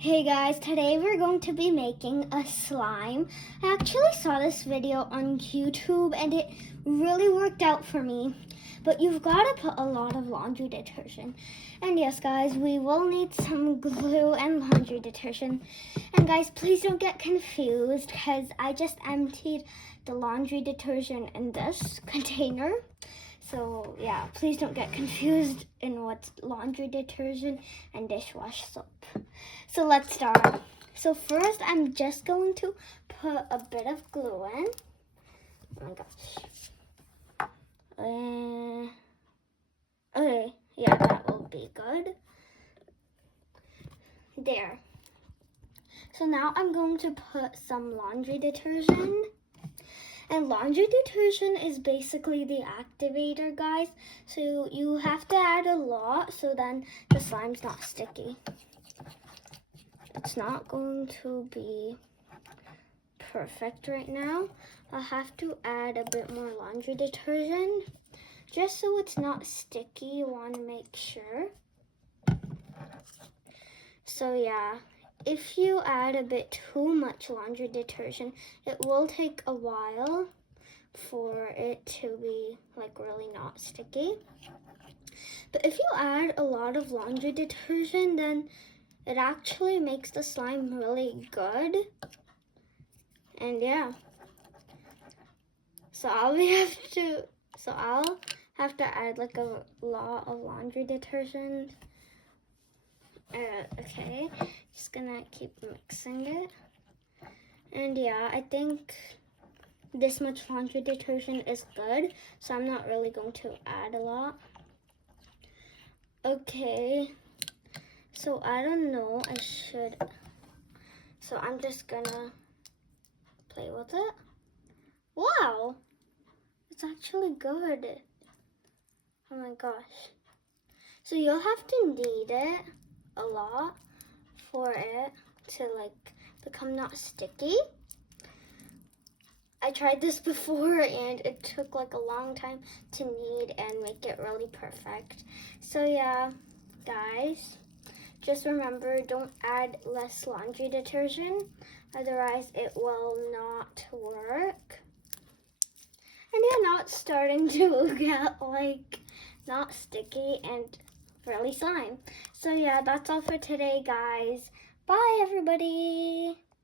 Hey guys, today we're going to be making a slime. I actually saw this video on YouTube and it really worked out for me. But you've got to put a lot of laundry detergent. And yes guys, we will need some glue and laundry detergent. And guys, please don't get confused because I just emptied the laundry detergent in this container. So yeah, please don't get confused in what's laundry detergent and dishwash soap. So let's start. So first I'm just going to put a bit of glue in. Oh my gosh. Okay, yeah, that will be good. There. So now I'm going to put some laundry detergent. And laundry detergent is basically the activator, guys. So you have to add a lot so then the slime's not sticky. It's not going to be perfect right now. I'll have to add a bit more laundry detergent. Just so it's not sticky, you want to make sure. So yeah. If you add a bit too much laundry detergent, it will take a while for it to be like really not sticky. But if you add a lot of laundry detergent, then it actually makes the slime really good. And yeah. So I'll have to add like a lot of laundry detergent. Okay, just gonna keep mixing it. And yeah, I think this much laundry detergent is good, so I'm not really going to add a lot. Okay, so I don't know, so I'm just gonna play with it. Wow, it's actually good. Oh my gosh. So you'll have to knead it a lot for it to like become not sticky. I tried this before and it took like a long time to knead and make it really perfect. So yeah, guys, just remember, don't add less laundry detergent, otherwise it will not work. And yeah, now it's starting to get like not sticky and really slime. So yeah, that's all for today, guys. Bye, everybody.